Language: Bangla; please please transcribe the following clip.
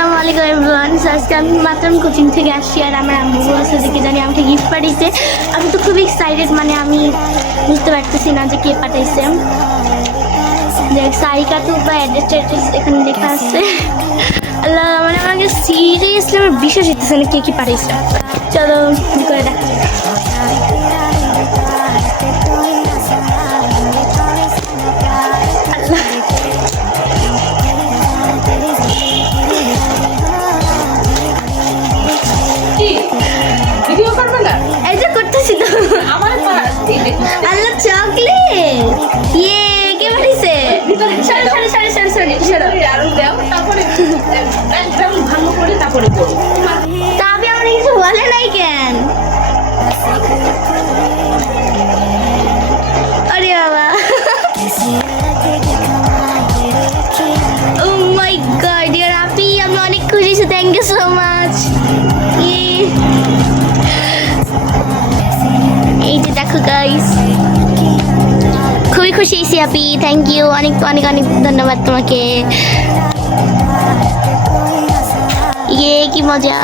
আসসালামু আলাইকুম এভরিওয়ান। আজকে আমি মাত্র কোচিং থেকে আসছি আর আমার আম্মু বলছে যে কি জানি আমাকে গিফট পাঠিয়েছে। আমি তো খুব এক্সাইটেড, মানে আমি বুঝতে পারতেছি না যে কে পাঠাইছে। দেখ সারিকা তো বা অ্যাড্রেস এখানে লেখা আছে। আল্লাহ, মানে আমাকে সিরিয়াসলি আমার বিশ্বাস হইতেছে না কে কি পাঠাইছে। চলো করে দেখা যাক। আল্লাহ, ভিডিও করবে না? এই যে করতেছি তো। আমার আল্লাহ, চকলেট! ইয়ে, কে পাঠিয়েছে? সরি। আরো দাও, তারপরে একদম ভালো করে তারপরে করো। তা আমি আমার কিছু বলে নাই কেন? আরে বাবা, ও মাই গড, ডিয়ার আপি, আমি অনেক খুশি। Thank you so much. এই যে দেখো গাইস, খুবই খুশি হয়েছি আপি। থ্যাংক ইউ, অনেক অনেক অনেক ধন্যবাদ তোমাকে। ইয়ে কি মজা।